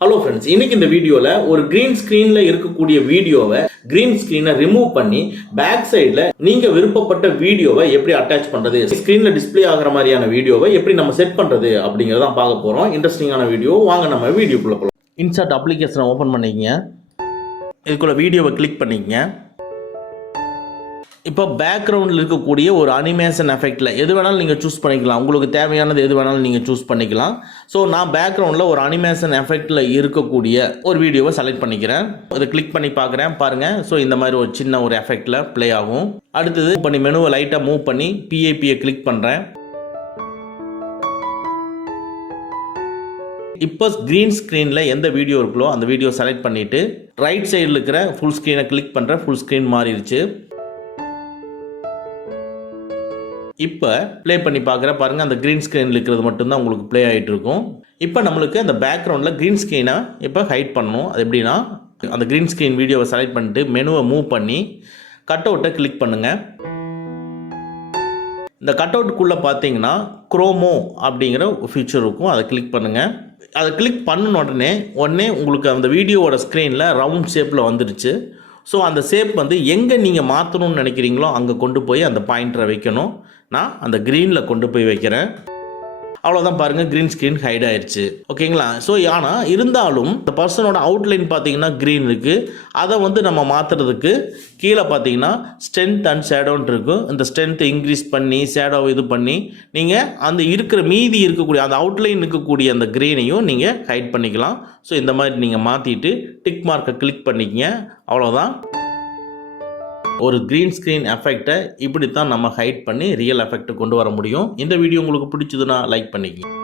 Hello friends, இன்னைக்கு இந்த வீடியோல ஒரு கிரீன் ஸ்கிரீன்ல இருக்கக்கூடிய வீடியோவை கிரீன் ஸ்கிரீனை ரிமூவ் பண்ணி பேக் சைடில் நீங்க விருப்பப்பட்ட வீடியோவை எப்படி அட்டாச் பண்றது, ஸ்கிரீன்ல டிஸ்பிளே ஆகிற மாதிரியான வீடியோவை எப்படி நம்ம செட் பண்றது அப்படிங்கறத பார்க்க போறோம். இன்ட்ரெஸ்டிங்கான வீடியோ. வாங்க நம்ம வீடியோக்குள்ள போகலாம். இன்சர்ட் அப்ளிகேஷனை ஓபன் பண்ணிக்கங்க. இதுக்குள்ள வீடியோவை கிளிக் பண்ணிக்கங்க. இப்போ பேக்ரவுண்டில் இருக்கக்கூடிய ஒரு அனிமேஷன் எஃபெக்டில் எது வேணாலும் நீங்கள் சூஸ் பண்ணிக்கலாம். உங்களுக்கு தேவையானது எது வேணாலும் நீங்கள் சூஸ் பண்ணிக்கலாம். ஸோ நான் பேக்ரவுண்டில் ஒரு அனிமேஷன் எஃபெக்டில் இருக்கக்கூடிய ஒரு வீடியோவை செலக்ட் பண்ணிக்கிறேன். இதை கிளிக் பண்ணி பார்க்குறேன் பாருங்கள். ஸோ இந்த மாதிரி ஒரு சின்ன ஒரு எஃபெக்டில் ப்ளே ஆகும். அடுத்தது பண்ணி மெனுவை லைட்டாக மூவ் பண்ணி பிஐபியை கிளிக் பண்ணுறேன். இப்போ கிரீன் ஸ்க்ரீனில் எந்த வீடியோ இருக்குல்லோ அந்த வீடியோ செலக்ட் பண்ணிவிட்டு ரைட் சைடில் இருக்கிற ஃபுல் ஸ்க்ரீனை கிளிக் பண்ணுறேன். ஃபுல் ஸ்க்ரீன் மாறிடுச்சு. இப்போ ப்ளே பண்ணி பார்க்குற பாருங்கள், அந்த க்ரீன் ஸ்க்ரீனில் இருக்கிறது மட்டும்தான் உங்களுக்கு ப்ளே ஆகிட்டு இருக்கும். இப்போ நம்மளுக்கு அந்த பேக்ரவுண்டில் க்ரீன் ஸ்க்ரீனை இப்போ ஹைட் பண்ணணும். அது எப்படின்னா, அந்த க்ரீன் ஸ்க்ரீன் வீடியோவை செலக்ட் பண்ணிட்டு மெனுவை மூவ் பண்ணி கட் அவுட்டை கிளிக் பண்ணுங்கள். இந்த கட் அவுட்டுக்குள்ளே பார்த்தீங்கன்னா குரோமோ அப்படிங்கிற ஃபீச்சர் இருக்கும். அதை கிளிக் பண்ணுங்கள். அதை கிளிக் பண்ணின உடனே உங்களுக்கு அந்த வீடியோவோட ஸ்க்ரீனில் ரவுண்ட் ஷேப்பில் வந்துடுச்சு. ஸோ அந்த ஷேப் வந்து எங்கே நீங்கள் மாற்றணும்னு நினைக்கிறீங்களோ அங்கே கொண்டு போய் அந்த பாயிண்டரை வைக்கணும். நான் அந்த க்ரீனில் கொண்டு போய் வைக்கிறேன். அவ்வளோதான் பாருங்கள், க்ரீன் ஸ்க்ரீன் ஹைட் ஆயிடுச்சு. ஓகேங்களா? ஸோ ஆனால் இருந்தாலும் இந்த பர்சனோட அவுட்லைன் பார்த்தீங்கன்னா க்ரீன் இருக்குது. அதை வந்து நம்ம மாற்றுறதுக்கு கீழே பார்த்தீங்கன்னா ஸ்ட்ரென்த் அண்ட் ஷேடோன்னு இருக்கும். இந்த ஸ்ட்ரென்த்தை இன்க்ரீஸ் பண்ணி ஷேடோவை இது பண்ணி நீங்கள் அந்த இருக்கிற மீதி இருக்கக்கூடிய அந்த அவுட்லைன் இருக்கக்கூடிய அந்த க்ரீனையும் நீங்கள் ஹைட் பண்ணிக்கலாம். ஸோ இந்த மாதிரி நீங்கள் மாற்றிட்டு டிக் மார்க்கை கிளிக் பண்ணிக்கங்க. அவ்வளோதான். ஒரு க்ரீன் ஸ்க்ரீன் எஃபெக்டை இப்படி தான் நம்ம ஹைட் பண்ணி ரியல் எஃபெக்ட் கொண்டு வர முடியும். இந்த வீடியோ உங்களுக்கு பிடிச்சதுன்னா லைக் பண்ணிக்கங்க.